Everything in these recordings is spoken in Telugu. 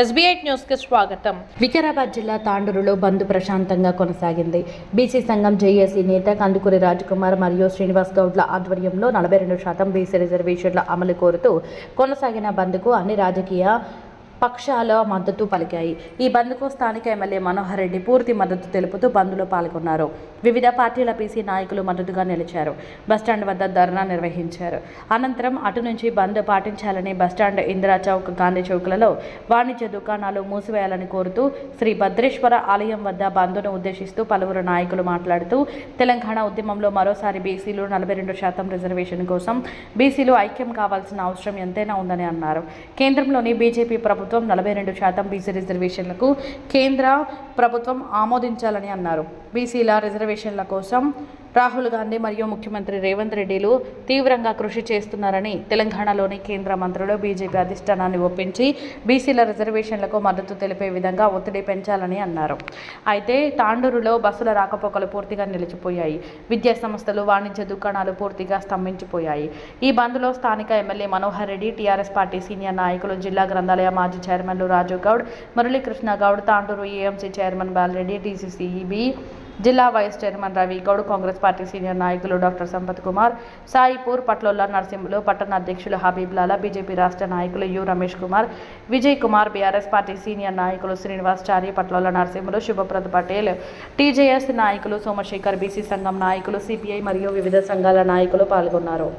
SBI న్యూస్ కి స్వాగతం. వికారాబాద్ జిల్లా తాండూరులో బంద్ ప్రశాంతంగా కొనసాగింది. బీసీ సంఘం జేఏసీ నేత కందుకూరి రాజకుమార్ మరియు శ్రీనివాస్ గౌడ్ల ఆధ్వర్యంలో 42% బీసీ రిజర్వేషన్ల అమలు కోరుతూ కొనసాగిన బంద్కు అన్ని రాజకీయ పక్షాల మద్దతు పలికాయి. ఈ బంద్కు స్థానిక ఎమ్మెల్యే మనోహర్ రెడ్డి పూర్తి మద్దతు తెలుపుతూ బంద్లో పాల్గొన్నారు. వివిధ పార్టీల పీసీ నాయకులు మద్దతుగా నిలిచారు. బస్టాండ్ వద్ద ధర్నా నిర్వహించారు. అనంతరం అటు నుంచి బంద్ పాటించాలని బస్టాండ్, ఇందిరా చౌక్, గాంధీ చౌక్లలో వాణిజ్య దుకాణాలు మూసివేయాలని కోరుతూ శ్రీ భద్రేశ్వర ఆలయం వద్ద బంద్ను ఉద్దేశిస్తూ పలువురు నాయకులు మాట్లాడుతూ తెలంగాణ ఉద్యమంలో మరోసారి బీసీలు 42% రిజర్వేషన్ కోసం బీసీలు ఐక్యం కావాల్సిన అవసరం ఎంతైనా ఉందని అన్నారు. కేంద్రంలోని బీజేపీ ప్రభుత్వం 42% బీసీ రిజర్వేషన్లకు కేంద్ర ప్రభుత్వం ఆమోదించాలని అన్నారు. బీసీల రిజర్వేషన్ల కోసం రాహుల్ గాంధీ మరియు ముఖ్యమంత్రి రేవంత్ రెడ్డిలు తీవ్రంగా కృషి చేస్తున్నారని, తెలంగాణలోని కేంద్ర మంత్రులు బీజేపీ అధిష్టానాన్ని ఒప్పించి బీసీల రిజర్వేషన్లకు మద్దతు తెలిపే విధంగా ఒత్తిడి పెంచాలని అన్నారు. అయితే తాండూరులో బస్సుల రాకపోకలు పూర్తిగా నిలిచిపోయాయి. విద్యా సంస్థలు, వాణిజ్య దుకాణాలు పూర్తిగా స్తంభించిపోయాయి. ఈ బంద్లో స్థానిక MLA Manohar Reddy, TRS party senior నాయకులు, జిల్లా గ్రంథాలయ మాజీ చైర్మన్లు Raju Goud, Muralikrishna Goud, Tandur AMC chairman Balareddy, TCCB జిల్లా vice chairman Ravi Goud, Congress party senior నాయకులు డాక్టర్ సంపత్ కుమార్, సాయిపూర్, పట్లోల్ల నరసింహులు, పట్టణ అధ్యక్షులు హబీబ్ లాలా, బీజేపీ రాష్ట్ర నాయకులు U Ramesh Kumar, Vijay Kumar, BRS party senior నాయకులు శ్రీనివాస్ చారి, పట్లోల్ల నరసింహులు, శుభప్రద్ పటేల్, టీజేఎస్ నాయకులు సోమశేఖర్, బీసీ సంఘం నాయకులు, సిపిఐ మరియు వివిధ సంఘాల నాయకులు పాల్గొన్నారు.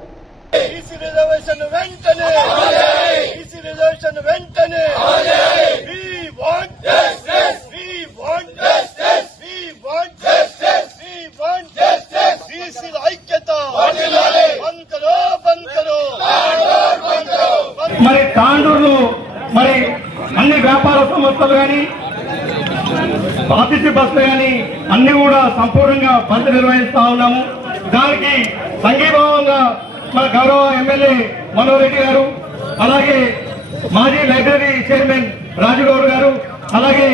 మరి తాండూరులో మరి అన్ని వ్యాపార సంస్థలు కానీ, ఆర్టీసీ బస్సులు కానీ అన్ని కూడా సంపూర్ణంగా బంద్ నిర్వహిస్తా ఉన్నాము. దానికి సంఘీభావంగా మన గౌరవ ఎమ్మెల్యే మనోహర్ రెడ్డి గారు, అలాగే మాజీ లైబ్రరీ చైర్మన్ రాజుగౌడ్ గారు, అలాగే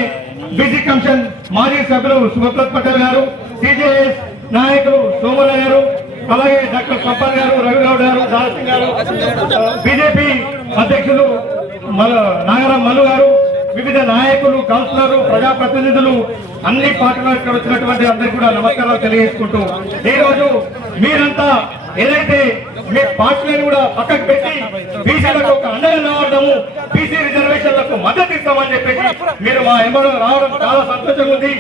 బీసీ కమిషన్ మాజీ సభ్యులు శుభప్రద్ పటేల్ గారు, టీజేఎస్ నాయకులు సోమల గారు, అలాగే డాక్టర్ సంపత్ గారు, రవిగౌడ్ గారు, దాల్సింగ్ గారు, బీజేపీ అధ్యక్షులు నాగరాం మల్లు గారు, వివిధ నాయకులు, కౌన్సిలర్లు, ప్రజాప్రతినిధులు, అన్ని పార్టీలు ఇక్కడ వచ్చినటువంటి అందరికీ కూడా నమస్కారాలు తెలియజేసుకుంటూ, ఈ రోజు మీరంతా ఏదైతే మీ పార్టీలను కూడా పక్కకు పెట్టి బీసీలకు ఒక అండగా నిలబడము, బీసీ రిజర్వేషన్లకు మద్దతు ఇస్తామని చెప్పేసి మీరు మా ఎంబడో రావడం చాలా సంతోషంగా ఉంది.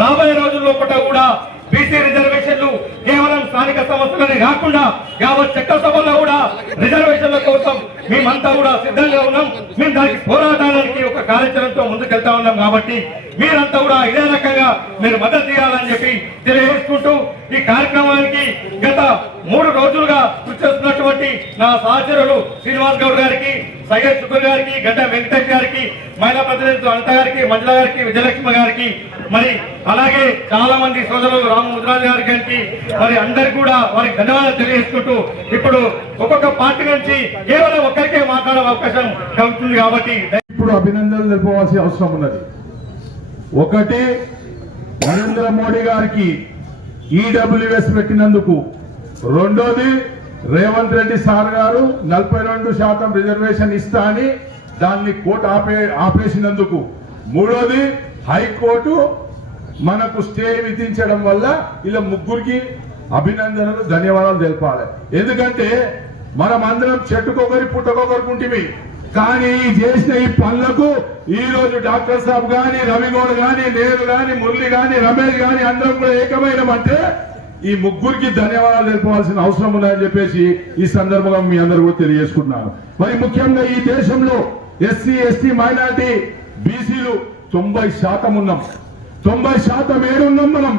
రాబోయే రోజుల్లో కూడా బీసీ రిజర్వేషన్లు కేవలం స్థానిక సంస్థలనే కాకుండా యావత్ చట్టసభలో కూడా రిజర్వేషన్ల కోసం మేమంతా కూడా సిద్ధంగా ఉన్నాం. మేము దానికి పోరాటానికి ఒక కార్యాచరణతో ముందుకెళ్తా ఉన్నాం. కాబట్టి మీరంతా కూడా ఇదే రకంగా మీరు మద్దతు ఇవ్వాలని చెప్పి తెలియజేసుకుంటూ, ఈ కార్యక్రమానికి గత 3 రోజులుగా కృషి చేస్తున్నటువంటి నా సహచరులు శ్రీనివాస్ గౌడ్ గారికి, సయ్యద్ శుకూర్ గారికి, గడ్డ వెంకటేష్ గారికి, మహిళా ప్రతినిధులు అనిత గారికి, మంజుల గారికి, విజయలక్ష్మి గారికి, మరి అలాగే చాలా మంది సోదరులు రాము ముద్రాజ్ గారికి, మరి అందరికి కూడా వారికి ధన్యవాదాలు తెలియజేసుకుంటూ, ఇప్పుడు ఒక్కొక్క పార్టీ నుంచి కేవలం ఒక్కరికే మాట్లాడే అవకాశం కలుగుతుంది. కాబట్టి ఇప్పుడు అభినందనలు తెలుపవలసిన అవసరం ఉన్నది. ఒకటి, నరేంద్ర మోడీ గారికి ఈడబ్ల్యూఎస్ పెట్టినందుకు. రెండోది, రేవంత్ రెడ్డి సార్ గారు 42% రిజర్వేషన్ ఇస్తా అని దాన్ని కోర్టు ఆపేసినందుకు. మూడోది, హైకోర్టు మనకు స్టే విధించడం వల్ల ఇలా ముగ్గురికి అభినందనలు, ధన్యవాదాలు తెలపాలి. ఎందుకంటే మనం అందరం చెట్టుకొకరి పుట్టకొకరికి ఉంటివి. కానీ చేసిన ఈ పనులకు ఈ రోజు డాక్టర్ సాబ్ గాని, రవిగౌడ్ గాని, నేను గాని, మురళి గాని, రమేష్ గాని అందరం కూడా ఏకమైనమంటే ఈ ముగ్గురికి ధన్యవాదాలు తెలుపవలసిన అవసరం ఉందని చెప్పేసి ఈ సందర్భంగా మీ అందరూ కూడా తెలియజేసుకుంటున్నాను. మరి ముఖ్యంగా ఈ దేశంలో ఎస్సీ, ఎస్టీ, మైనారిటీ, బీసీలు 90% ఉన్నాం. 90% ఏడున్నాం మనం.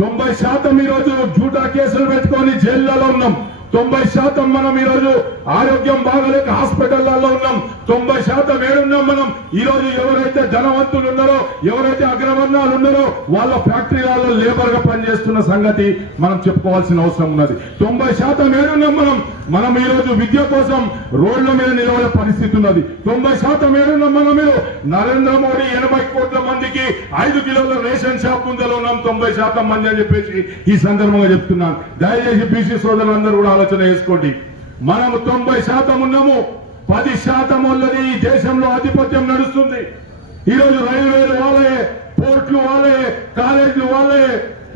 90% ఈరోజు జూటా కేసులు పెట్టుకొని జైళ్లలో ఉన్నాం. 90% మనం ఈరోజు ఆరోగ్యం బాగలేక హాస్పిటళ్లలో ఉన్నాం. 90% ఏడున్నాం మనం. ఈరోజు ఎవరైతే ధనవంతులు ఉన్నారో, ఎవరైతే అగ్రవర్ణాలు ఉన్నారో వాళ్ళ ఫ్యాక్టరీలలో లేబర్ గా పనిచేస్తున్న సంగతి మనం చెప్పుకోవాల్సిన అవసరం ఉన్నది. 90% ఏడున్నాం మనం. మనం ఈరోజు విద్య కోసం రోడ్ల మీద నిలబడే పరిస్థితి ఉన్నది. 90% ఏడున్నాం మనం. మీరు నరేంద్ర మోడీ 80 కోట్ల మందికి 5 కిలోల రేషన్ షాప్ ముందలో ఉన్నాం 90% మంది అని చెప్పేసి ఈ సందర్భంగా చెప్తున్నాను. దయచేసి బీసీ సోదరులందరూ కూడా ఆలోచన చేసుకోండి. మనము 90% ఉన్నాము. 10% ఉన్నది ఈ దేశంలో ఆధిపత్యం నడుస్తుంది. ఈరోజు రైల్వేలు వాళ్ళే, పోర్టులు వాళ్ళే, కాలేజీలు వాళ్ళే,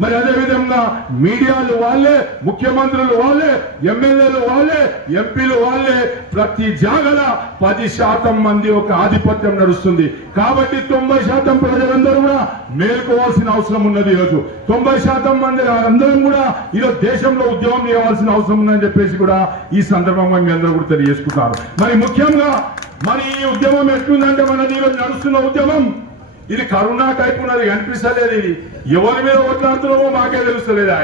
మరి అదే విధంగా మీడియాలు వాళ్ళే, ముఖ్యమంత్రులు వాళ్ళే, ఎమ్మెల్యేలు వాళ్ళే, ఎంపీలు వాళ్ళే. ప్రతి జాగల 10% మంది ఒక ఆధిపత్యం నడుస్తుంది. కాబట్టి 90% ప్రజలందరూ కూడా మేల్కోవాల్సిన అవసరం ఉన్నది. ఈరోజు 90% మంది అందరం కూడా ఈరోజు దేశంలో ఉద్యమం చేయవలసిన అవసరం ఉందని చెప్పేసి కూడా ఈ సందర్భంగా మీ అందరూ కూడా తెలియజేసుకుంటారు. మరి ముఖ్యంగా మరి ఈ ఉద్యమం ఎట్లుందంటే మనది ఈరోజు నడుస్తున్న ఉద్యమం ఇది కరోనా టైప్ ఉన్నది, కనిపిస్తలేదు. ఇది ఎవరి మీద ఓట్లాడుతున్నామో మాకే తెలుస్తలేదా,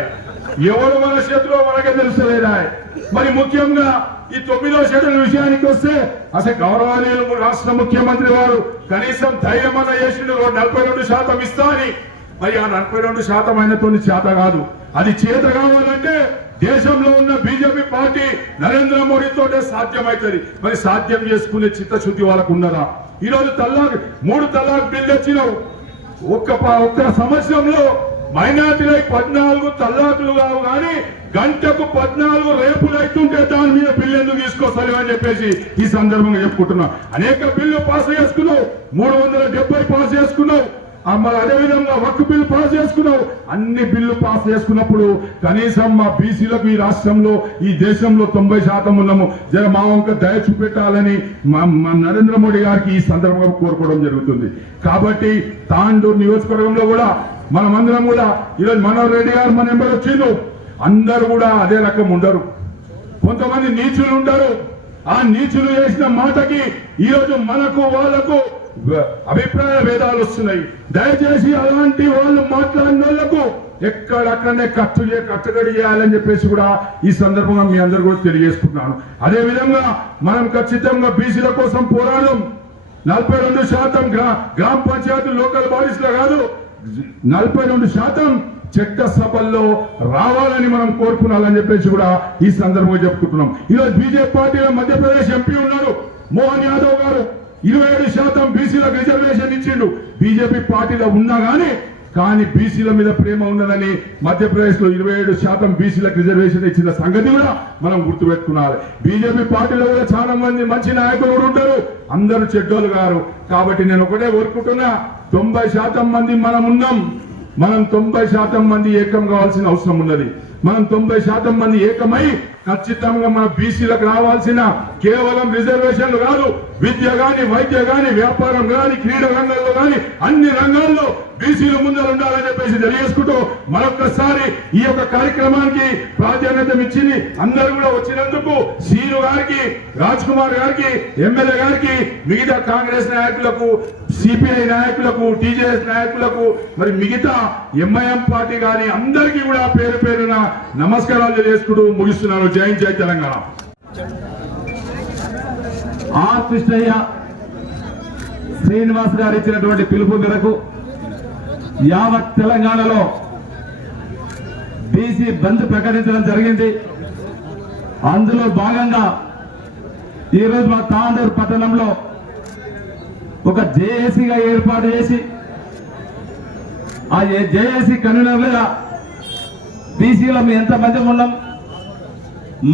ఎవరు మన చేతిలో మనకే తెలుస్తలేదా. మరి ముఖ్యంగా ఈ 9వ షెడ్యూల్ విషయానికి వస్తే అసలు గౌరవనీయులు రాష్ట్ర ముఖ్యమంత్రి వారు కనీసం ధైర్యం అన్న చేసిండు 42% ఇస్తా అని. మరి ఆ 42% అయినతో చేత కాదు. అది చేత కావాలంటే దేశంలో ఉన్న బీజేపీ పార్టీ నరేంద్ర మోడీతోటే సాధ్యమవుతుంది. మరి సాధ్యం చేసుకునే చిత్తశుద్ధి వాళ్ళకు ఉన్నదా? ఈరోజు 3 తలాక్ బిల్లు తెచ్చినావు. ఒక్క సంవత్సరంలో మైనార్టీలకు 14 తల్లాకులు కావు, కానీ గంటకు 14 రేపులు అవుతుంటే దాని మీద బిల్లు ఎందుకు తీసుకోసలేవు అని చెప్పేసి ఈ సందర్భంగా చెప్పుకుంటున్నా. అనేక బిల్లు పాస్ చేసుకున్నావు, 370 పాస్ చేసుకున్నావు, మరి అదేవిధంగా వక్ఫ్ బిల్లు పాస్ చేసుకున్నావు. అన్ని బిల్లు పాస్ చేసుకున్నప్పుడు కనీసం మా బీసీలకు ఈ రాష్ట్రంలో ఈ దేశంలో 90% ఉన్నాము, జర మా వంక దయ చూపెట్టాలని మా నరేంద్ర మోడీ గారికి ఈ సందర్భంగా కోరుకోవడం జరుగుతుంది. కాబట్టి తాండూరు నియోజకవర్గంలో కూడా మనమందరం కూడా ఈరోజు మనోహర్ రెడ్డి గారు మన ఎంబడి వచ్చిండు. అందరూ కూడా అదే రకం ఉండరు, కొంతమంది నీచులు ఉంటారు. ఆ నీచులు చేసిన మాటకి ఈరోజు మనకు వాళ్లకు అభిప్రాయ భేదాలు వస్తున్నాయి. దయచేసి అలాంటి వాళ్ళు మాట్లాడిన వాళ్లకు ఎక్కడక్కడనే కట్టుగడి చేయాలని చెప్పేసి కూడా ఈ సందర్భంగా మీ అందరూ కూడా తెలియజేసుకుంటున్నాను. అదే విధంగా మనం ఖచ్చితంగా బీసీల కోసం పోరాడం 42% గ్రామ పంచాయతీ లోకల్ బాడీస్ లో కాదు, 42% చట్టసభల్లో రావాలని మనం కోరుకున్నాలని చెప్పేసి కూడా ఈ సందర్భంగా చెప్పుకుంటున్నాం. ఈరోజు బీజేపీ పార్టీలో మధ్యప్రదేశ్ ఎంపీ ఉన్నాడు మోహన్ యాదవ్ గారు, 27% బీసీలకు రిజర్వేషన్ ఇచ్చిండు. బీజేపీ పార్టీలో ఉన్నా కానీ బీసీల మీద ప్రేమ ఉన్నదని మధ్యప్రదేశ్ లో 27% బీసీలకు రిజర్వేషన్ ఇచ్చిన సంగతి కూడా మనం గుర్తుపెట్టుకున్నారు. బీజేపీ పార్టీలో కూడా చాలా మంది మంచి నాయకులు కూడా ఉంటారు, అందరూ చెడ్డోళ్ళు గారు. కాబట్టి నేను ఒకటే కోరుకుంటున్నా, 90% మంది మనం ఉన్నాం. మనం 90% మంది ఏకం కావాల్సిన అవసరం ఉన్నది. మనం 90% మంది ఏకమై ఖచ్చితంగా మన బీసీలకు రావాల్సిన కేవలం రిజర్వేషన్లు కాదు, విద్య గాని, వైద్య గాని, వ్యాపారం గాని, క్రీడా రంగంలో గాని అన్ని రంగాల్లో బీసీలు ముందర ఉండాలని చెప్పేసి తెలియజేసుకుంటూ మరొకసారి ఈ యొక్క కార్యక్రమానికి ప్రాధాన్యత ఇచ్చి అందరూ కూడా వచ్చినందుకు సీను గారికి, రాజ్ కుమార్ గారికి, ఎమ్మెల్యే గారికి, మిగతా కాంగ్రెస్ నాయకులకు, సిపిఐ నాయకులకు, టీజేఎస్ నాయకులకు, మరి మిగతా ఎంఐఎం పార్టీ గాని అందరికీ కూడా పేరు పేరున నమస్కారాలు తెలియజేసుకుంటూ ముగిస్తున్నాను. జై జై తెలంగాణ. ఆర్ కృష్ణయ్య శ్రీనివాస్ గారు ఇచ్చినటువంటి పిలుపు మేరకు యావత్ తెలంగాణలో బీసీ బంద్ ప్రకటించడం జరిగింది. అందులో భాగంగా ఈరోజు మా తాండూరు పట్టణంలో ఒక జేఏసీగా ఏర్పాటు చేసి ఆ జేఏసీ కన్వీనర్లుగా బీసీలో మేము ఎంతమంది ఉన్నాం,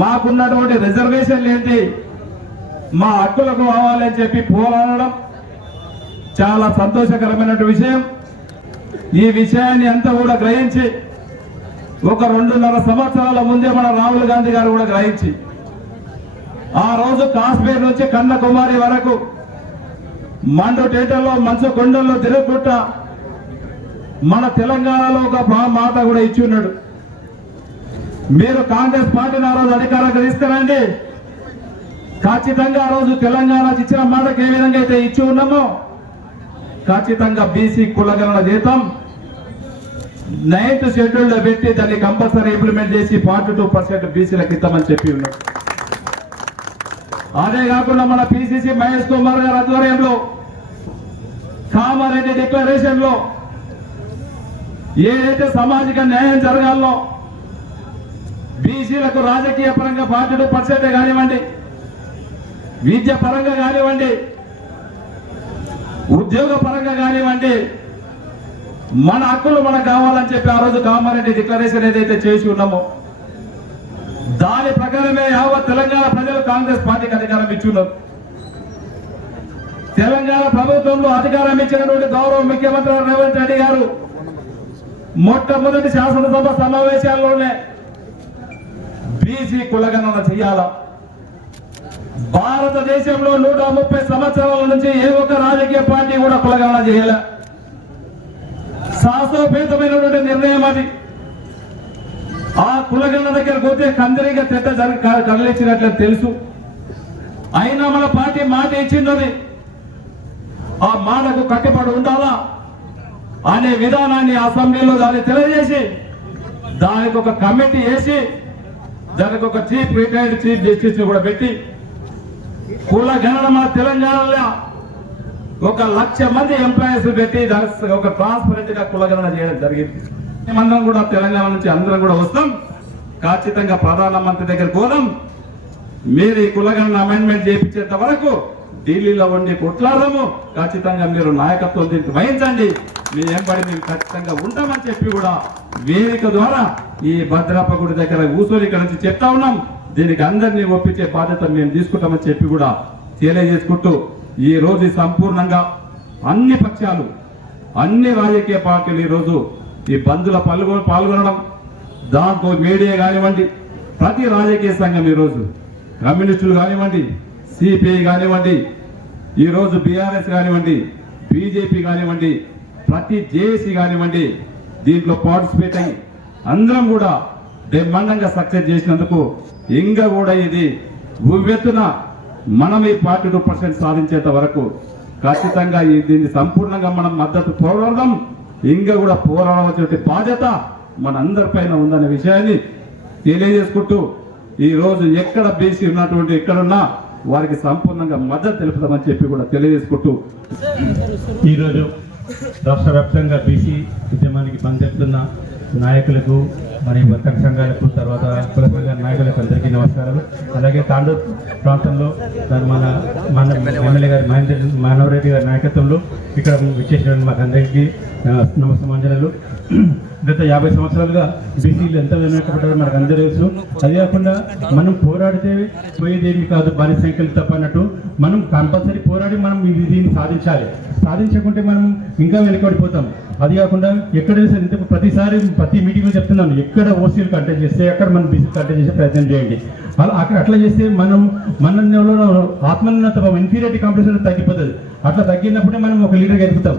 మాకున్నటువంటి రిజర్వేషన్లు ఏంటి, మా హక్కులకు కావాలని చెప్పి పోరాడడం చాలా సంతోషకరమైన విషయం. ఈ విషయాన్ని అంతా కూడా గ్రహించి ఒక 2.5 సంవత్సరాల ముందే మన రాహుల్ గాంధీ గారు కూడా గ్రహించి ఆ రోజు కాశ్మీర్ నుంచి కన్యాకుమారి వరకు మండు టేటల్లో మంచు కొండల్లో తిరుగుకుంటా మన తెలంగాణలో ఒక మాట కూడా ఇచ్చి ఉన్నాడు. మీరు కాంగ్రెస్ పార్టీని ఆ రోజు అధికారంగా తీసుకురండి, ఖచ్చితంగా ఆ రోజు తెలంగాణకు ఇచ్చిన మాటకు ఏ విధంగా అయితే ఇచ్చి ఉన్నామో ఖచ్చితంగా బీసీ కులగణన జీతం 9th షెడ్యూల్ లో పెట్టి దాన్ని కంపల్సరీ ఇంప్లిమెంట్ చేసి 42% బీసీలకు ఇస్తామని చెప్పి ఉన్నాడు. అదే కాకుండా మన పిసిసి మహేష్ కుమార్ గారి ఆధ్వర్యంలో కామారెడ్డి డిక్లరేషన్ లో ఏదైతే సామాజిక న్యాయం జరగాలో బీసీలకు రాజకీయ పరంగా 42% కానివ్వండి, విద్య పరంగా కానివ్వండి, ఉద్యోగ పరంగా కానివ్వండి, మన హక్కులు మనకు కావాలని చెప్పి ఆ రోజు కామారెడ్డి డిక్లరేషన్ ఏదైతే చేసి ఉన్నామో దాని ప్రకారమే యావత్ తెలంగాణ ప్రజలు కాంగ్రెస్ పార్టీకి అధికారం ఇచ్చున్నారు. తెలంగాణ ప్రభుత్వంలో అధికారం ఇచ్చినటువంటి గౌరవ ముఖ్యమంత్రి రేవంత్ రెడ్డి గారు మొట్టమొదటి శాసనసభ సమావేశాల్లోనే బీసీ కులగణన చేయాల. భారతదేశంలో 130 సంవత్సరాల నుంచి ఏ ఒక్క రాజకీయ పార్టీ కూడా కులగణన చేయాల. సాహసోపేతమైనటువంటి నిర్ణయం అది. ఆ కులగణన దగ్గర పోతే కందరిగా తెట్ట కదిలించినట్లు తెలుసు. అయినా మన పార్టీ మాట ఇచ్చినది, ఆ మాటకు కట్టుబడి ఉండాలా అనే విధానాన్ని అసెంబ్లీలో దాన్ని తెలియజేసి దానికి ఒక కమిటీ వేసి దానికి ఒక రిటైర్డ్ చీఫ్ జస్టిస్ కూడా పెట్టి కుల గణన మన తెలంగాణలో 1,00,000 మంది ఎంప్లాయీస్ పెట్టి దానికి ఒక ట్రాన్స్పరెంట్ గా కుల గణన చేయడం జరిగింది. మేమందరం కూడా తెలంగాణ నుంచి అందరం కూడా వస్తాం, ఖచ్చితంగా ప్రధానమంత్రి దగ్గర పోదాం. మీరు ఈ కుల గణన అమెండ్మెంట్ చేయించేంత వరకు ఢిల్లీలో ఉండి కొట్లాడము, ఖచ్చితంగా మీరు నాయకత్వం దీనికి వహించండి, మీ ఎంబడి మేము ఖచ్చితంగా ఉంటామని చెప్పి కూడా వేదిక ద్వారా ఈ భద్రప్ప గుడి దగ్గర ఊసూరి ఇక్కడ నుంచి చెప్తా ఉన్నాం. దీనికి అందరినీ ఒప్పించే బాధ్యత మేము తీసుకుంటామని చెప్పి కూడా తెలియజేసుకుంటూ ఈ రోజు సంపూర్ణంగా అన్ని పక్షాలు, అన్ని రాజకీయ పార్టీలు ఈ రోజు ఈ బంద్లో పాల్గొనడం, దాంట్లో మీడియా కానివ్వండి, ప్రతి రాజకీయ సంఘం ఈరోజు కమ్యూనిస్టులు కానివ్వండి, సిపిఐ కానివ్వండి, ఈరోజు బీఆర్ఎస్ కానివ్వండి, బీజేపీ కానివ్వండి, ప్రతి జేఏసీ కానివ్వండి, దీంట్లో పార్టిసిపేట్ అయ్యి అందరం కూడా బ్రహ్మాండంగా సక్సెస్ చేసినందుకు ఇంకా కూడా ఇది ఉవ్వెత్తున మనం ఈ 42% సాధించేంత వరకు ఖచ్చితంగా దీన్ని సంపూర్ణంగా మనం మద్దతు పోరాడదాం. ఇంకా కూడా పోరాడవలసిన బాధ్యత మనందరిపైన ఉందనే విషయాన్ని తెలియజేసుకుంటూ ఈ రోజు ఎక్కడ బీసీ ఉన్నటువంటి ఎక్కడున్నా వారికి సంపూర్ణంగా మద్దతు తెలుపుతామని చెప్పి కూడా తెలియజేసుకుంటూ ఈరోజు రాష్ట్ర వ్యాప్తంగా బీసీ ఉద్యమానికి పనిచేస్తున్న నాయకులకు మరియు వర్తక సంఘాలకు, తర్వాత కుల సంఘ నాయకులకు అందరికీ నమస్కారాలు. అలాగే తాండూరు ప్రాంతంలో మన ఎమ్మెల్యే గారి మానవరెడ్డి గారి నాయకత్వంలో ఇక్కడ విచ్చేసిన మాకు అందరికీ నమస్కారాలు. గత 50 సంవత్సరాలుగా బీసీలు ఎంత వెనకబడ్డారో మనకు అందరూ తెలుసు. అదే కాకుండా మనం పోరాడితే పోయేదేమి కాదు, భారీ సంఖ్యలు తప్ప అన్నట్టు మనం కంపల్సరీ పోరాడి మనం దీన్ని సాధించాలి. సాధించకుంటే మనం ఇంకా వెనకబడిపోతాం. అది కాకుండా ఎక్కడ ప్రతిసారి ప్రతి మీటింగ్లో చెప్తున్నాను, ఎక్కడ ఓసీలు కంటెస్ట్ చేస్తే అక్కడ మనం బీసీలు కంటెస్ట్ చేసే ప్రయత్నం చేయండి. అట్లా చేస్తే మన ఆత్మోన్నత ఇన్ఫీరియారిటీ కాంప్లెక్స్ తగ్గిపోతుంది. అట్లా తగ్గినప్పుడే మనం ఒక లీడర్గా ఎదుగుతాం.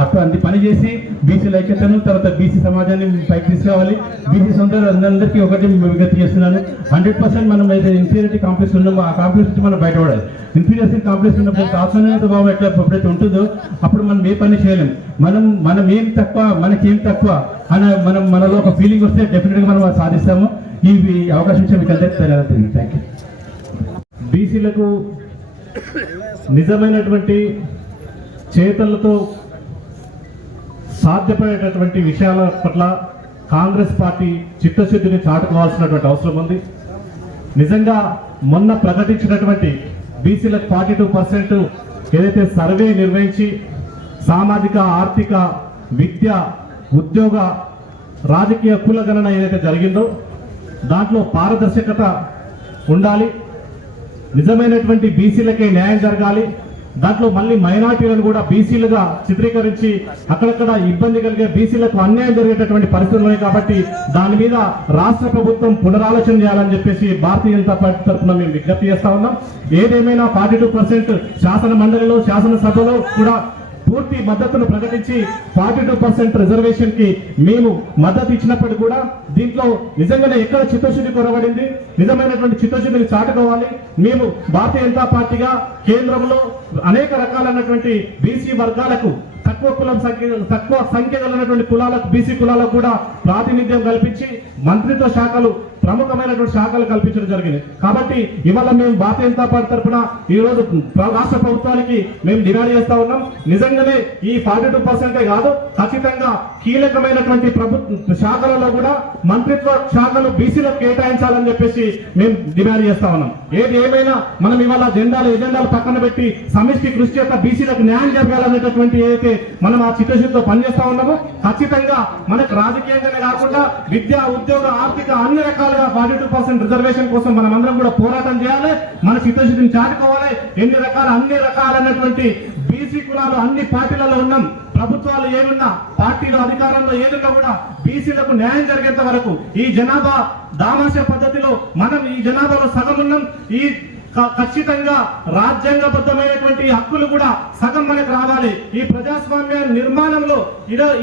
అటువంటి పని చేసి బీసీల ఐక్యతను, తర్వాత బీసీ సమాజాన్ని పైకి తీసుకురావాలి. బీసీ అందరికీ ఒకటి విజ్ఞప్తి చేస్తున్నాను, 100% మనం అయితే ఇన్ఫీరియారిటీ కాంప్లెక్స్ ఉన్నామో ఆ కాంప్లెక్స్ నుంచి మనం బయటపడాలి. ఇన్ఫీరియారిటీ కాంప్లెక్స్ ఉన్నప్పుడు ఆత్మీయత భావం ఎప్పుడైతే ఉంటుందో అప్పుడు మనం ఏ పని చేయలేం. మనం ఏం తక్కువ, మనకేం తక్కువ అని మనలో ఒక ఫీలింగ్ వస్తే డెఫినెట్గా మనం అది సాధిస్తాము. ఈ అవకాశం ఇచ్చే మీకు అందరికీ ధన్యవాదాలు. Thank you. బీసీలకు నిజమైనటువంటి చేతలతో సాధ్యపడేటటువంటి విషయాల పట్ల కాంగ్రెస్ పార్టీ చిత్తశుద్ధిని చాటుకోవాల్సినటువంటి అవసరం ఉంది. నిజంగా మొన్న ప్రకటించినటువంటి బీసీలకు 42% ఏదైతే సర్వే నిర్వహించి సామాజిక, ఆర్థిక, విద్య, ఉద్యోగ, రాజకీయ కులగణన ఏదైతే జరిగిందో దాంట్లో పారదర్శకత ఉండాలి. నిజమైనటువంటి బీసీలకే న్యాయం జరగాలి. దాంట్లో మళ్ళీ మైనార్టీలను కూడా బీసీలుగా చిత్రీకరించి అక్కడక్కడ ఇబ్బంది కలిగే, బీసీలకు అన్యాయం జరిగేటటువంటి పరిస్థితులు ఉన్నాయి. కాబట్టి దాని మీద రాష్ట్ర ప్రభుత్వం పునరాలోచన చేయాలని చెప్పేసి భారతీయ జనతా పార్టీ తరఫున మేము విజ్ఞప్తి చేస్తా ఉన్నాం. ఏదేమైనా 42% శాసన మండలిలో, శాసనసభలో కూడా పూర్తి మద్దతును ప్రకటించి 42% రిజర్వేషన్ కి మేము మద్దతు ఇచ్చినప్పటికీ కూడా దీంట్లో నిజంగానే ఎక్కడ చిత్తశుద్ధి కొరబడింది, నిజమైనటువంటి చిత్తశుద్ధిని చాటుకోవాలి. మేము భారతీయ జనతా పార్టీగా కేంద్రంలో అనేక రకాలైనటువంటి బీసీ వర్గాలకు, తక్కువ సంఖ్య కలిగినటువంటి కులాలకు, బీసీ కులాలకు కూడా ప్రాతినిధ్యం కల్పించి మంత్రిత్వ శాఖలు, ప్రముఖమైనటువంటి శాఖలు కల్పించడం జరిగింది. కాబట్టి ఇవాళ మేము భారతీయ జనతా పార్టీ తరఫున ఈ రోజు రాష్ట్ర ప్రభుత్వానికి మేము డిమాండ్ చేస్తా ఉన్నాం. నిజంగానే ఈ 42% కాదు, ఖచ్చితంగా కీలకమైనటువంటి ప్రభుత్వ శాఖలలో కూడా మంత్రిత్వ శాఖలు బీసీలకు కేటాయించాలని చెప్పేసి మేము డిమాండ్ చేస్తా ఉన్నాం. ఏది ఏమైనా మనం ఇవాళ ఎజెండాలు పక్కన పెట్టి సమిష్టి కృషి చేత బీసీలకు న్యాయం జరగాలనేటటువంటి ఏదైతే మనం ఆ చిత్తశుద్ధితో పనిచేస్తా ఉన్నామో ఖచ్చితంగా మనకు రాజకీయంగానే కాకుండా విద్య, ఉద్యోగ, ఆర్థిక అన్ని రకాలుగా 42% రిజర్వేషన్ కోసం మనం అందరం కూడా పోరాటం చేయాలి. మన చిత్తశుద్ధిని చాటుకోవాలి. అన్ని రకాలైనటువంటి బీసీ కులాలు అన్ని పార్టీలలో ఉన్నాం. ప్రభుత్వాలు ఏమున్నా, పార్టీలు అధికారంలో ఏదున్నా కూడా బీసీలకు న్యాయం జరిగేంత వరకు ఈ జనాభా దామాష పద్ధతిలో మనం ఈ జనాభాలో సగం ఉన్నాం. ఈ ఖచ్చితంగా రాజ్యాంగబద్ధమైనటువంటి హక్కులు కూడా సగం మనకు రావాలి. ఈ ప్రజాస్వామ్య నిర్మాణంలో,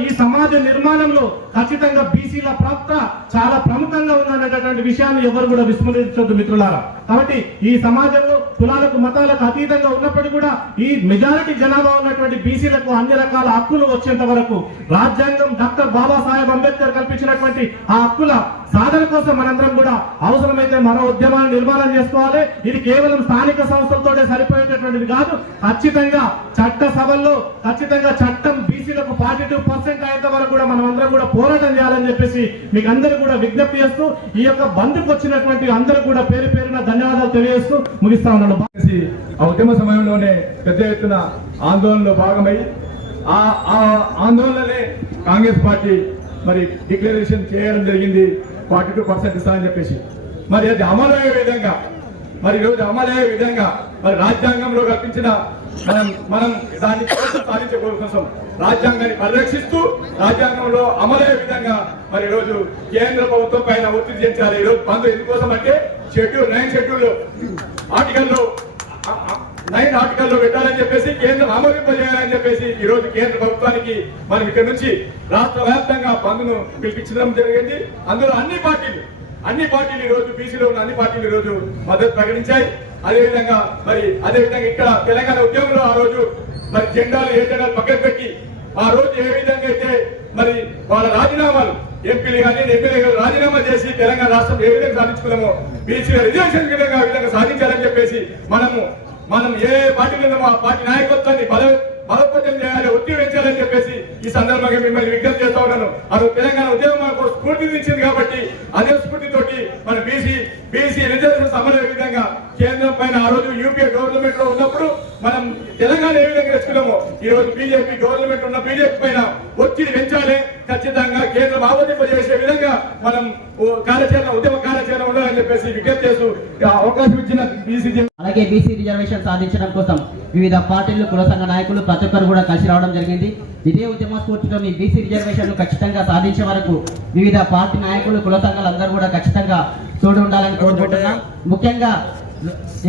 ఈ సమాజ నిర్మాణంలో ఖచ్చితంగా బీసీల పాత్ర చాలా ప్రముఖంగా ఉందనేటటువంటి విషయాన్ని ఎవరు కూడా విస్మరించొద్దు మిత్రులారా. కాబట్టి ఈ సమాజంలో కులాలకు, మతాలకు అతీతంగా ఉన్నప్పటికీ కూడా ఈ మెజారిటీ జనాభా ఉన్నటువంటి బీసీలకు అన్ని రకాల హక్కులు వచ్చేంత వరకు రాజ్యాంగం డాక్టర్ బాబాసాహెబ్ అంబేద్కర్ కల్పించినటువంటి ఆ హక్కుల సాధన కోసం మనందరం కూడా అవసరమైతే మరో ఉద్యమాన్ని నిర్మాణం చేసుకోవాలి. ఇది కేవలం స్థానిక సంస్థలతోనే సరిపోయేటటువంటిది కాదు. ఖచ్చితంగా చట్ట సభల్లో ఖచ్చితంగా చట్టం బీసీలకు 42% అయ్యేంత వరకు కూడా మనం అందరం కూడా పోరాటం చేయాలని చెప్పేసి మీకు అందరూ కూడా విజ్ఞప్తి చేస్తూ ఈ యొక్క బంద్కు వచ్చినటువంటి అందరూ కూడా పేరు పేరున ధన్యవాదాలు తెలియజేస్తూ ముగిస్తా ఉన్నాను. ఆ ఉద్యమ సమయంలోనే పెద్ద ఎత్తున ఆందోళనలో భాగమై ఆ ఆందోళననే కాంగ్రెస్ పార్టీ మరి డిక్లరేషన్ చేయడం జరిగింది 42% ఇస్తా అని చెప్పేసి. మరి అది అమలు అయ్యే విధంగా, మరి ఈరోజు అమలు అయ్యే విధంగా మరి రాజ్యాంగంలో కల్పించిన మనం దాన్ని సాధించే కోసం రాజ్యాంగాన్ని పరిరక్షిస్తూ రాజ్యాంగంలో అమలయ్యే విధంగా మరి ఈరోజు కేంద్ర ప్రభుత్వం పైన ఒత్తిడి చేయించాలి. ఈరోజు బంద్ ఎందుకోసం అంటే 9 షెడ్యూల్ ఆర్టికల్లో పెట్టాలని చెప్పేసి కేంద్రం ఆమోదింపజేయాలని చెప్పేసి ఈ రోజు కేంద్ర ప్రభుత్వానికి మనం ఇక్కడ నుంచి రాష్ట్ర వ్యాప్తంగా బంద్ను పిలిపించడం జరిగింది. అందులో అన్ని పార్టీలు ఈ రోజు బీసీలో ఉన్న అన్ని పార్టీలు ఈ రోజు మద్దతు ప్రకటించాయి. అదేవిధంగా ఇక్కడ తెలంగాణ ఉద్యమంలో ఆ రోజు మరి ఏ జెండాలు పక్కన పెట్టి ఆ రోజు ఏ విధంగా అయితే మరి వాళ్ళ రాజీనామాలు ఎంపీలు కానీ ఎమ్మెల్యేలు రాజీనామా చేసి తెలంగాణ రాష్ట్రం ఏ విధంగా సాధించుకున్నామో బీసీల రిజర్వేషన్ విధంగా ఆ విధంగా సాధించాలని చెప్పేసి మనం ఏ పార్టీలో ఉన్నామో ఆ పార్టీ నాయకత్వాన్ని బలోపేతం చేయాలి, ఒత్తిడి పెంచాలని చెప్పేసి ఈ సందర్భంగా మిమ్మల్ని విజ్ఞప్తి చేస్తా ఉన్నాను. అది తెలంగాణ ఉద్యమం మనకు స్ఫూర్తినిచ్చింది కాబట్టి అదే స్ఫూర్తితోటి మన బీసీ రిజర్వేషన్ అమలు విధంగా కేంద్రం పైన ఆ రోజు యూపీఏ గవర్నమెంట్ లో ఉన్నప్పుడు మనం తెలంగాణ ఏ విధంగా తెచ్చుకున్నామో ఈ రోజు బీజేపీ గవర్నమెంట్ ఉన్న బీజేపీ పైన ఒత్తిడి పెంచాలి. ఖచ్చితంగా కేంద్రం ఆమోదింపజేసే విధంగా మనం ఉద్యమ కార్యాచరణ ఉండాలని చెప్పేసి విజ్ఞప్తి చేస్తూ అవకాశం ఇచ్చిన అలాగే బీసీ రిజర్వేషన్ సాధించడం కోసం వివిధ పార్టీలు, కుల సంఘ నాయకులు ప్రతి ఒక్కరు కూడా కలిసి రావడం జరిగింది. ఇదే ఉద్యమ స్ఫూర్తితోని బీసీ రిజర్వేషన్ ఖచ్చితంగా సాధించే వరకు వివిధ పార్టీ నాయకులు, కుల సంఘాలు అందరూ కూడా ఖచ్చితంగా తోడు ఉండాలని కోరుకుంటున్నాం. ముఖ్యంగా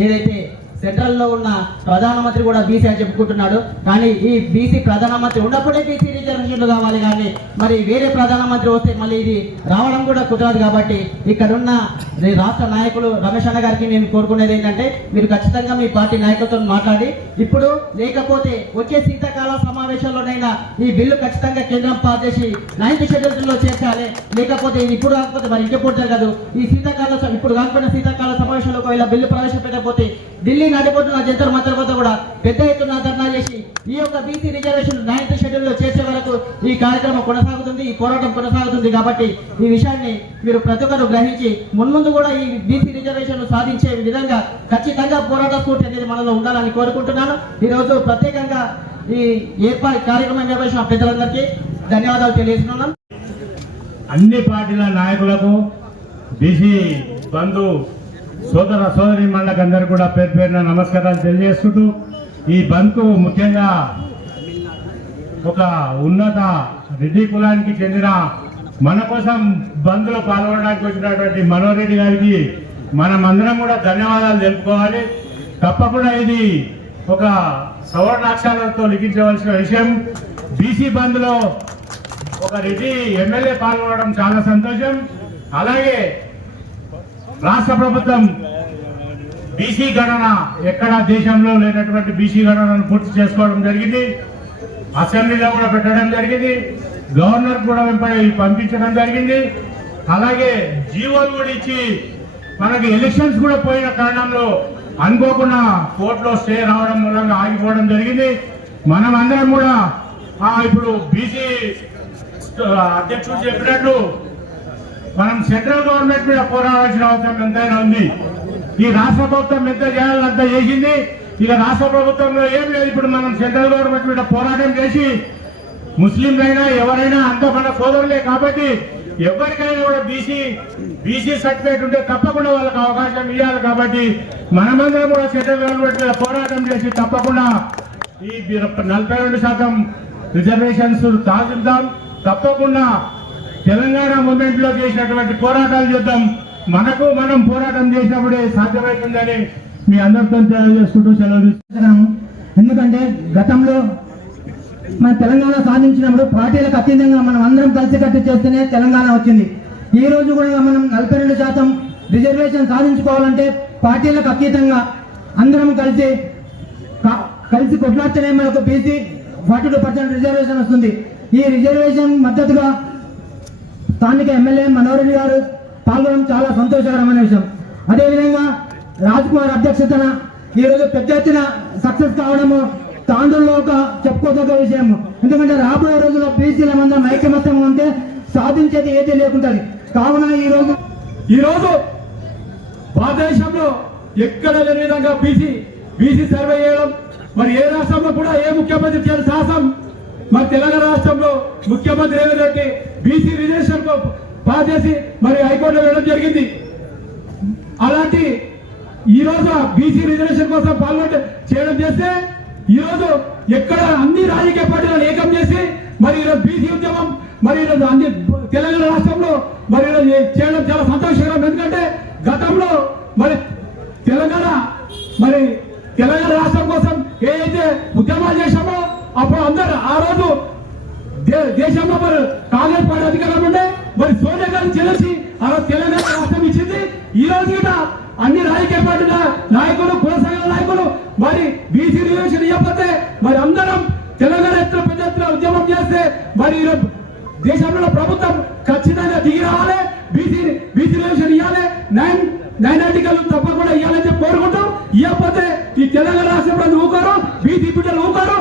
ఏదైతే సెంట్రల్ లో ఉన్న ప్రధానమంత్రి కూడా బీసీ అని చెప్పుకుంటున్నాడు. కానీ ఈ బీసీ ప్రధానమంత్రి ఉన్నప్పుడే బీసీ రిజర్వేషన్లు కావాలి, కానీ మరి వేరే ప్రధానమంత్రి వస్తే మళ్ళీ ఇది రావడం కూడా కుదరదు. కాబట్టి ఇక్కడున్న రాష్ట్ర నాయకులు రమేష్ అన్న గారికి మేము కోరుకునేది ఏంటంటే మీరు ఖచ్చితంగా మీ పార్టీ నాయకులతో మాట్లాడి ఇప్పుడు లేకపోతే వచ్చే శీతాకాల సమావేశంలోనైనా ఈ బిల్లు ఖచ్చితంగా కేంద్రం పాస్ చేసి 9th షెడ్యూల్ లో చేర్చాలి. లేకపోతే ఇది ఇప్పుడు కాకపోతే మరి ఇంకెప్పుడు జరగదు. ఈ ఇప్పుడు కాకపోయినా శీతాకాల సమావేశంలో ఒకవేళ బిల్లు ప్రవేశపెట్టకపోతే ఢిల్లీ నడిపోతున్న జంతర్ మంతర్ వద్ద కూడా పెద్ద ఎత్తున ధర్నా చేసి ఈ యొక్క బీసీ రిజర్వేషన్ 9th షెడ్యూల్ లో చేసే వరకు ఈ కార్యక్రమం కొనసాగుతుంది, ఈ పోరాటం కొనసాగుతుంది. కాబట్టి ఈ విషయాన్ని మీరు ప్రతి ఒక్కరు గ్రహించి మున్ముందు కూడా ఈ బీసీ రిజర్వేషన్ సాధించే విధంగా ఖచ్చితంగా పోరాట స్ఫూర్తి అనేది మనలో ఉండాలని కోరుకుంటున్నాను. ఈ రోజు ప్రత్యేకంగా ఈ కార్యక్రమం నిర్వహించిన పెద్దలందరికీ ధన్యవాదాలు తెలియజేస్తున్నాను. అన్ని పార్టీల నాయకులకు, బీసీ బంధు సోదరి మండలికి అందరూ కూడా పేరు పేరున నమస్కారాలు తెలియజేసుకుంటూ ఈ బంద్కు ముఖ్యంగా ఒక ఉన్నత రెడ్డి కులానికి చెందిన మన కోసం బంద్లో పాల్గొనడానికి వచ్చినటువంటి మనోహర్ రెడ్డి గారికి మనం అందరం కూడా ధన్యవాదాలు తెలుపుకోవాలి. తప్పకుండా ఇది ఒక సవర్ణాక్షరాలతో లిఖించవలసిన విషయం. బీసీ బంద్లో ఒక రెడ్డి ఎమ్మెల్యే పాల్గొనడం చాలా సంతోషం. అలాగే రాష్ట్ర ప్రభుత్వం బీసీ గణన ఎక్కడ దేశంలో లేనటువంటి బీసీ గణనను పూర్తి చేసుకోవడం జరిగింది. అసెంబ్లీలో కూడా పెట్టడం జరిగింది, గవర్నర్ కూడా పంపించడం జరిగింది. అలాగే జీవోలు కూడా ఇచ్చి మనకి ఎలక్షన్స్ కూడా పోయిన కారణంలో అనుకోకుండా కోర్టులో స్టే రావడం మూలంగా ఆగిపోవడం జరిగింది. మనం అందరం కూడా ఇప్పుడు బీసీ అధ్యక్షుడు చెప్పినట్లు మనం సెంట్రల్ గవర్నమెంట్ మీద పోరాడాల్సిన అవసరం ఎంతైనా ఉంది. ఈ రాష్ట్ర ప్రభుత్వం ఎంత చేయాలంత చేసింది. ఇక రాష్ట్ర ప్రభుత్వంలో ఏం లేదు. ఇప్పుడు మనం సెంట్రల్ గవర్నమెంట్ మీద పోరాటం చేసి ముస్లింలైనా ఎవరైనా అంత మన సోదరులే కాబట్టి ఎవరికైనా కూడా బీసీ సర్టిఫికేట్ ఉంటే తప్పకుండా వాళ్ళకి అవకాశం ఇవ్వాలి. కాబట్టి మనమందరం కూడా సెంట్రల్ గవర్నమెంట్ మీద పోరాటం చేసి తప్పకుండా ఈ 42% రిజర్వేషన్స్ సాధిద్దాం. తప్పకుండా తెలంగాణ మూవ్మెంట్ లో చేసినటువంటి పోరాటాలు చేద్దాం. మనం పోరాటం చేసినప్పుడే సాధ్యమవుతుందని మీ అందరితో తెలియజేసుకుంటూ సెలవు తీసుకుంటున్నాము. ఎందుకంటే గతంలో మన తెలంగాణ సాధించినప్పుడు పార్టీలకు అతీతంగా మనం అందరం కలిసికట్టు చేస్తేనే తెలంగాణ వచ్చింది. ఈ రోజు కూడా మనం 42% రిజర్వేషన్ సాధించుకోవాలంటే పార్టీలకు అతీతంగా అందరం కలిసి కొట్లాడితేనే మనకు బీసీ 42% రిజర్వేషన్ వస్తుంది. ఈ రిజర్వేషన్ మద్దతుగా స్థానిక ఎమ్మెల్యే మనోహర్ రెడ్డి గారు పాల్గొనడం చాలా సంతోషకరమైన విషయం. అదేవిధంగా రాజ్కుమార్ అధ్యక్షతన ఈరోజు పెద్ద ఎత్తున సక్సెస్ కావడము తాండూరులో ఒక చెప్పుకోదగ్గ విషయం. ఎందుకంటే రాబోయే రోజుల్లో బీసీల మందరం ఐకమత్యంగా ఉంటే సాధించేది ఏదీ లేకుంటుంది. కావున ఈరోజు భారతదేశంలో ఎక్కడ లేని విధంగా బీసీ సర్వే చేయడం, మరి ఏ రాష్ట్రంలో కూడా ఏ ముఖ్యమంత్రి చేయని సాహసం మరి తెలంగాణ రాష్ట్రంలో ముఖ్యమంత్రి Revanth Reddy BC reservation pass చేసి మరి హైకోర్టులో వేయడం జరిగింది. అలాంటి ఈ రోజు బీసీ రిజర్వేషన్ కోసం చేయడం చేస్తే ఈ రోజు ఎక్కడ అన్ని రాజకీయ పార్టీలను ఏకం చేసి మరి ఈరోజు బీసీ ఉద్యమం మరి ఈరోజు అన్ని తెలంగాణ రాష్ట్రంలో మరి ఈరోజు చేయడం చాలా సంతోషకరం. ఎందుకంటే గతంలో మరి తెలంగాణ రాష్ట్రం కోసం ఏదైతే ఉద్యమాలు చేశామో అప్పుడు అందరు ఆ రోజు దేశంలో మరి కాంగ్రెస్ పార్టీ అధికారం ఉండే మరి సోనియా గాంధీ చెల్లిసి ఆ రోజు తెలంగాణ రాష్ట్రం ఇచ్చింది. ఈ రోజు కూడా అన్ని రాజకీయ పార్టీల నాయకులు కుల సంఘాల నాయకులు మరి బీసీ రిజర్వేషన్ ఇవ్వకపోతే మరి అందరం తెలంగాణ ఎత్తున పెద్ద ఎత్తున ఉద్యమం చేస్తే మరి ఈరోజు దేశంలో ప్రభుత్వం ఖచ్చితంగా దిగి రావాలి. బీసీ రిజర్వేషన్ ఇవ్వాలి. 9 ఆర్టికల్ తప్పకుండా ఇవ్వాలని చెప్పి కోరుకుంటాం. ఇవ్వకపోతే ఈ తెలంగాణ రాష్ట్రంలో ఊకారు, బీసీ బిడ్డలు ఊకారు.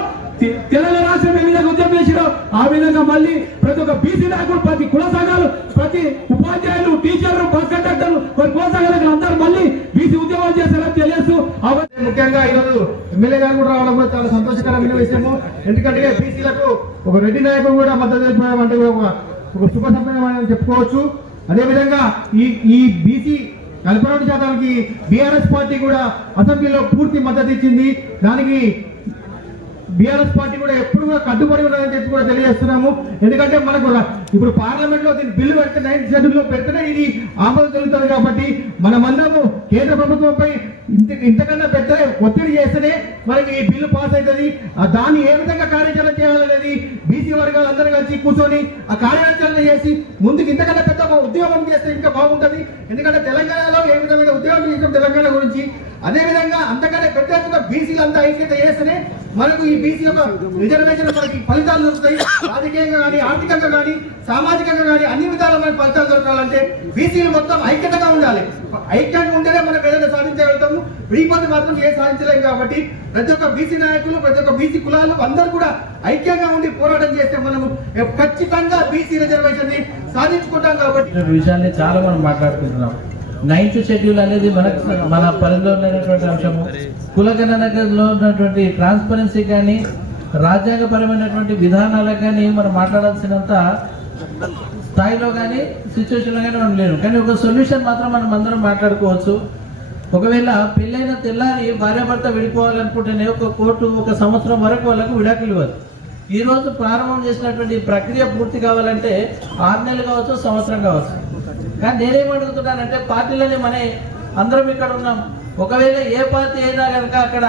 తెలంగాణ రాష్ట్రం ఏ విధంగా ఉద్యమం చేసిరో ఆ విధంగా మళ్ళీ ప్రతి ఒక్క బీసీ నాయకులు, ప్రతి కుల సంఘాలు, ప్రతి ఉపాధ్యాయులు, టీచర్లు, బస్ కండక్టర్లు, మరి కుల సంఘాలకు అందరూ మళ్ళీ బీసీ ఉద్యమాలు చేస్తారని తెలియజేస్తూ ముఖ్యంగా ఈరోజు ఎమ్మెల్యే గారు కూడా రావడం కూడా చాలా సంతోషకరమైన విషయము. ఎందుకంటే బీసీలకు ఒక రెడ్డి నాయకుడు కూడా మద్దతు తెలిపడం అంటే ఒక శుభ సంపన్నమని చెప్పుకోవచ్చు. అదేవిధంగా ఈ బీసీ 42%కి బీఆర్ఎస్ పార్టీ కూడా అసెంబ్లీలో పూర్తి మద్దతు ఇచ్చింది. దానికి బీఆర్ఎస్ పార్టీ కూడా ఎప్పుడు కూడా కట్టుబడి ఉన్నదని చెప్పి కూడా తెలియజేస్తున్నాము. ఎందుకంటే మనకు ఇప్పుడు పార్లమెంట్ లో దీని బిల్లు పెడితే 9th షెడ్యూల్ లో పెడితేనే ఇది ఆమోదం జరుగుతుంది. కాబట్టి మనమందరము కేంద్ర ప్రభుత్వంపై ఇంతకన్నా పెద్ద ఒత్తిడి చేస్తేనే మనకి ఈ బిల్లు పాస్ అవుతుంది. దాన్ని ఏ విధంగా కార్యాచరణ చేయాలనేది బీసీ వర్గాలు అందరూ కలిసి కూర్చొని ఆ కార్యాచరణ చేసి ముందుకు ఇంతకన్నా పెద్ద ఉద్యోగం చేస్తే ఇంకా బాగుంటుంది. ఎందుకంటే తెలంగాణలో ఏ విధమైన ఉద్యోగం చేసాం తెలంగాణ గురించి, అదేవిధంగా అంతకంటే పెద్ద ఎత్తున బీసీలు అంతా ఐక్యత చేస్తేనే మనకు ఈ బీసీ యొక్క రిజర్వేషన్ మనకి ఫలితాలు దొరుకుతాయి. రాజకీయంగా కానీ, ఆర్థికంగా కానీ, సామాజికంగా కానీ అన్ని విధాల మనకి ఫలితాలు దొరకాలంటే బీసీలు మొత్తం ఐక్యతగా ఉండాలి. ఐక్యంగా ఉంటేనే మనం ఏదైనా సాధించగలుగుతాము. విడిపోతే మాత్రం ఏ సాధించలేము. కాబట్టి ప్రతి ఒక్క బీసీ నాయకులు, ప్రతి ఒక్క బీసీ కులాలు అందరూ కూడా ఐక్యంగా ఉండి పోరాటం చేస్తే మనము ఖచ్చితంగా బీసీ రిజర్వేషన్ ని సాధించుకుంటాం. కాబట్టి విషయాన్ని చాలా మనం మాట్లాడుకుంటున్నాం. 9th షెడ్యూల్ అనేది మన పరిధిలో ఉన్నటువంటి అంశము. కులగణనలో ఉన్నటువంటి ట్రాన్స్పరెన్సీ కానీ, రాజ్యాంగపరమైనటువంటి విధానాలకు కానీ మనం మాట్లాడాల్సినంత స్థాయిలో కానీ సిచ్యువేషన్లో కానీ మనం లేవు. కానీ ఒక సొల్యూషన్ మాత్రం మనం అందరం మాట్లాడుకోవచ్చు. ఒకవేళ పెళ్ళైన తెల్లారి భార్యాభర్త విడిపోవాలనుకుంటేనే ఒక కోర్టు 1 సంవత్సరం వరకు వాళ్ళకు విడాకులు ఇవ్వదు. ఈ రోజు ప్రారంభం చేసినటువంటి ప్రక్రియ పూర్తి కావాలంటే 6 నెలలు కావచ్చు, సంవత్సరం కావచ్చు. కానీ నేనేమడుగుతున్నానంటే పార్టీలని మన అందరం ఇక్కడ ఉన్నాం. ఒకవేళ ఏ పార్టీ అయినా కనుక అక్కడ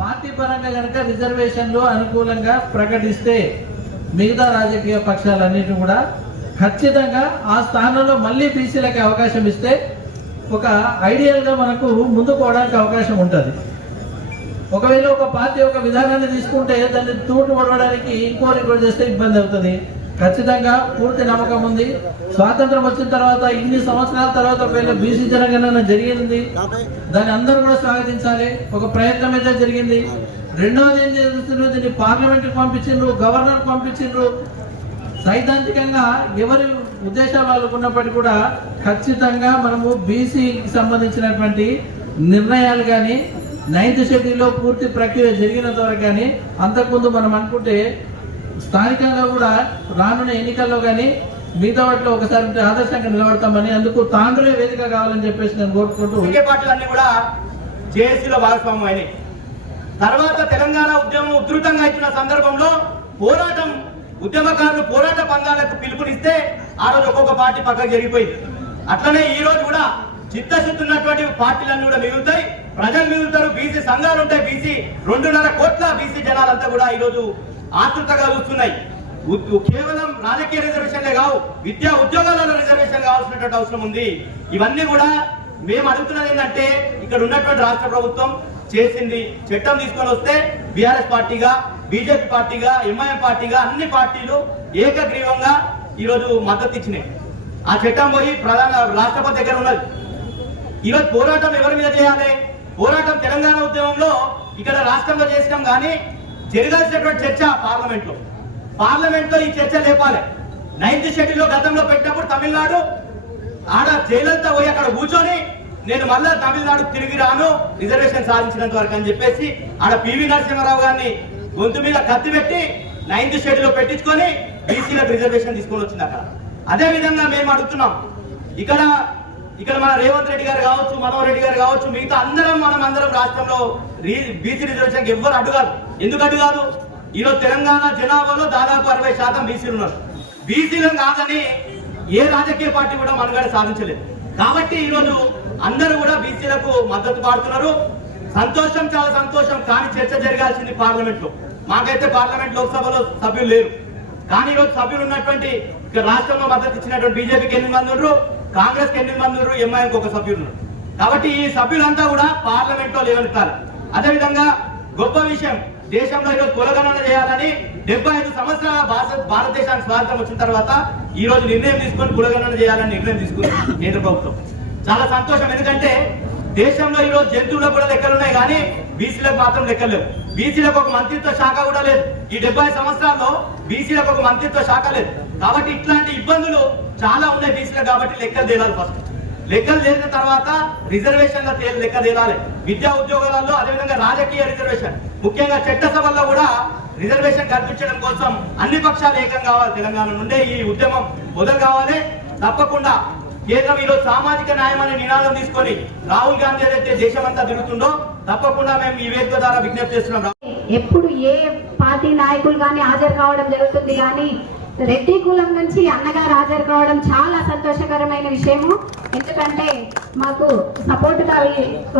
పార్టీ పరంగా కనుక రిజర్వేషన్లు అనుకూలంగా ప్రకటిస్తే మిగతా రాజకీయ పక్షాలన్నిటి కూడా ఖచ్చితంగా ఆ స్థానంలో మళ్ళీ బీసీలకి అవకాశం ఇస్తే ఒక ఐడియల్గా మనకు ముందుకు పోవడానికి అవకాశం ఉంటుంది. ఒకవేళ ఒక పార్టీ ఒక విధానాన్ని తీసుకుంటే దాన్ని తూటు పడవడానికి ఇంకోటి చేస్తే ఇబ్బంది అవుతుంది. ఖచ్చితంగా పూర్తి నమ్మకం ఉంది. స్వాతంత్రం వచ్చిన తర్వాత ఇన్ని సంవత్సరాల తర్వాత ఒకవేళ బీసీ జనగణన జరిగింది, దాన్ని అందరూ కూడా స్వాగతించాలి. ఒక ప్రయత్నం అయితే జరిగింది. రెండవది ఏం జరుగుతుందో దీన్ని పార్లమెంట్కి పంపించిండ్రు, గవర్నర్కి పంపించిండ్రు. సైద్ధాంతికంగా ఎవరి ఉద్దేశాలు వాళ్ళకు ఉన్నప్పటికీ కూడా ఖచ్చితంగా మనము బీసీకి సంబంధించినటువంటి నిర్ణయాలు కానీ 9th షెడ్యూల్లో పూర్తి ప్రక్రియ జరిగినంత వరకు కానీ, అంతకుముందు మనం అనుకుంటే స్థానికంగా కూడా రానున్న ఎన్నికల్లో కానీ మిగతా వాటిలో ఒకసారి ఆదర్శంగా నిలబడతామని, అందుకు తాండ్రే వేదిక కావాలని చెప్పేసి నేను కోరుకుంటూ పార్టీలన్నీ కూడా జేఏసీలో భాగస్వామ్యం అయినాయి. తర్వాత తెలంగాణ ఉద్యమం ఉధృతంగా ఇచ్చిన సందర్భంలో ఉద్యమకారులు పోరాట పందాలకు పిలుపునిస్తే ఆ రోజు ఒక్కొక్క పార్టీ పక్కకు జరిగిపోయింది. అట్లనే ఈ రోజు కూడా చిత్తశుద్ధి ఉన్నటువంటి పార్టీలన్నీ కూడా మిగులుతాయి, ప్రజలు మిగులుతారు, బీసీ సంఘాలు ఉంటాయి, బీసీ 2.5 కోట్ల బీసీ జనాలంతా కూడా ఈ రోజు ఆతృతగా చూస్తున్నాయి. కేవలం రాజకీయ రిజర్వేషన్లే కావు, విద్యా ఉద్యోగాలలో రిజర్వేషన్ కావాల్సినటువంటి అవసరం ఉంది. ఇవన్నీ కూడా మేము అడుగుతున్నది ఏంటంటే, ఇక్కడ ఉన్నటువంటి రాష్ట్ర ప్రభుత్వం చేసింది చట్టం తీసుకొని వస్తే బీఆర్ఎస్ పార్టీగా, బీజేపీ పార్టీగా, ఎంఐఎం పార్టీగా అన్ని పార్టీలు ఏకగ్రీవంగా ఈరోజు మద్దతు ఇచ్చినాయి. ఆ చట్టం పోయి రాష్ట్రపతి దగ్గర ఉన్నది. ఈరోజు పోరాటం ఎవరి మీద చేయాలి? పోరాటం తెలంగాణ ఉద్యమంలో ఇక్కడ రాష్ట్రంలో చేసినాం, కానీ జరగాల్సినటువంటి చర్చ పార్లమెంట్ లో ఈ చర్చ లేపాలి. 9th షెడ్యూల్లో గతంలో పెట్టినప్పుడు తమిళనాడు ఆడ జైలంతా పోయి అక్కడ కూర్చొని నేను మళ్ళా తమిళనాడు తిరిగి రాను రిజర్వేషన్ సాధించినంత వరకు అని చెప్పేసి ఆడ పివి నరసింహారావు గారిని గొంతు మీద కత్తి పెట్టి 9th షెడ్యూల్లో పెట్టించుకొని బీసీలకు రిజర్వేషన్ తీసుకొని వచ్చింది అక్కడ. అదే విధంగా మేము అడుగుతున్నాం, ఇక్కడ మన రేవంత్ రెడ్డి గారు కావచ్చు, మనోహర్ రెడ్డి గారు కావచ్చు, మిగతా అందరం రాష్ట్రంలో బీసీ రిజర్వేషన్ ఎవ్వరు అడ్డుగారు. ఎందుకు అడ్డుగారు? ఈరోజు తెలంగాణ జనాభాలో దాదాపు 60% బీసీలు ఉన్నారు. బీసీలను కాదని ఏ రాజకీయ పార్టీ కూడా మనుగడ సాధించలేదు. కాబట్టి ఈరోజు అందరూ కూడా బీసీలకు మద్దతు పాడుతున్నారు. సంతోషం, చాలా సంతోషం. కానీ చర్చ జరగాల్సింది పార్లమెంట్ లో. మాకైతే పార్లమెంట్ లోక్సభలో సభ్యులు లేరు, కానీ ఈరోజు సభ్యులు ఉన్నటువంటి రాష్ట్రంలో మద్దతు ఇచ్చినటువంటి బీజేపీకి 8 మంది ఉన్నారు, కాంగ్రెస్ కి 8 మంది ఉన్నారు, ఎంఐఎంకి 1 సభ్యులు ఉన్నారు. కాబట్టి ఈ సభ్యులంతా కూడా పార్లమెంట్ లో లేవనెత్తాలి. అదేవిధంగా గొప్ప విషయం, దేశంలో ఈరోజు కులగణన చేయాలని 75 సంవత్సరాల భారతదేశానికి స్వాతంత్రం వచ్చిన తర్వాత ఈ రోజు నిర్ణయం తీసుకొని కులగణన చేయాలని నిర్ణయం తీసుకుంది కేంద్ర ప్రభుత్వం. చాలా సంతోషం. ఎందుకంటే దేశంలో ఈరోజు జంతువులకు కూడా లెక్కలు ఉన్నాయి, కానీ బీసీలకు మాత్రం లెక్కలు లేవు. బీసీలకు ఒక మంత్రిత్వ శాఖ కూడా లేదు. ఈ 70 సంవత్సరాల్లో బీసీలకు ఒక మంత్రిత్వ శాఖ లేదు. కాబట్టి ఇట్లాంటి ఇబ్బందులు చాలా ఉన్నాయి బీసీలకు. కాబట్టి లెక్కలు తేలాలి. ఫస్ట్ లెక్కలు తేలిన తర్వాత రిజర్వేషన్ల లెక్క తేలాలి. విద్యా ఉద్యోగాలలో, అదేవిధంగా రాజకీయ రిజర్వేషన్, ముఖ్యంగా చట్టసభల్లో కూడా రిజర్వేషన్ కల్పించడం కోసం అన్ని పక్షాలు ఏకం కావాలి. తెలంగాణ నుండే ఈ ఉద్యమం మొదలు కావాలి. తప్పకుండా కేంద్రం ఈరోజు సామాజిక న్యాయం అనే నినాదం తీసుకొని రాహుల్ గాంధీ ఏదైతే దేశమంతా తిరుగుతుందో, తప్పకుండా మేము ఈ వేదిక ద్వారా విజ్ఞప్తి చేస్తున్నాం. ఎప్పుడు ఏ పార్టీ నాయకులు కానీ హాజరు కావడం జరుగుతుంది, కానీ రెడ్డి కులం నుంచి అన్నగారు హాజరు కావడం చాలా సంతోషకరమైన విషయము. ఎందుకంటే మాకు సపోర్టుగా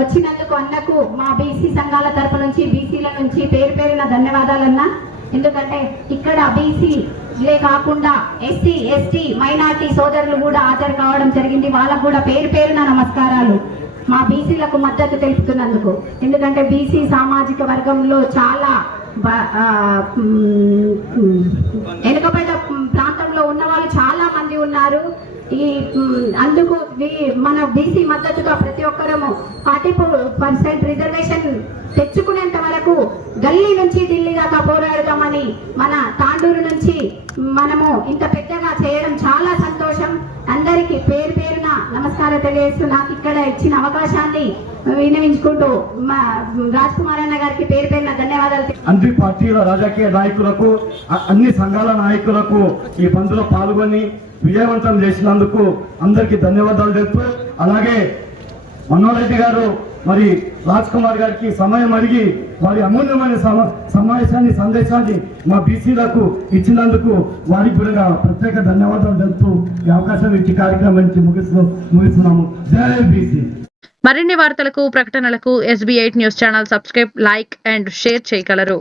వచ్చినందుకు అన్నకు మా బీసీ సంఘాల తరపు నుంచి, బీసీల నుంచి పేరున ధన్యవాదాలన్నా. ఎందుకంటే ఇక్కడ బీసీలే కాకుండా ఎస్సీ, ఎస్టీ, మైనార్టీ సోదరులు కూడా హాజరు కావడం జరిగింది. వాళ్ళకు కూడా పేరున నమస్కారాలు, మా బీసీలకు మద్దతు తెలుపుతున్నందుకు. ఎందుకంటే బీసీ సామాజిక వర్గంలో చాలా వెనుకబడ్డ ప్రాంతంలో ఉన్న వాళ్ళు చాలా మంది ఉన్నారు. అందుకు మన బీసీ మద్దతుగా ప్రతి ఒక్కరము 40% రిజర్వేషన్ తెచ్చుకునేంత వరకు గల్లీ నుంచి ఢిల్లీ దాకా పోరాడదామని మన తాండూరు నుంచి మనము ఇంత పెద్దగా చేయడం చాలా సంతోషం. అందరికీ పేరున నమస్కారం తెలియజేస్తూ నాకు ఇక్కడ ఇచ్చిన అవకాశాన్ని వినియోగించుకుంటూ రాజ్ కుమార్ అన్న గారికి పేరున ధన్యవాదాలు. అన్ని పార్టీల రాజకీయ నాయకులకు, అన్ని సంఘాల నాయకులకు ఈ బంద్లో పాల్గొని విజయవంతం చేసినందుకు అందరికీ ధన్యవాదాలు చెప్తూ, అలాగే మనోహర్ రెడ్డి గారు మరి రాజ్ కుమార్ గారికి సమయం అడిగి వారి అమూల్యమైన సందేశాన్ని మా బీసీలకు ఇచ్చినందుకు వారికి కూడా ప్రత్యేక ధన్యవాదాలు తెలుపుతూ ఈ అవకాశం ఇచ్చి కార్యక్రమం నుంచి ముగిస్తున్నాము. జై బీసీ. మరిన్ని వార్తలకు, ప్రకటనలకు SB8 news channel subscribe, like and share చేయగలరు.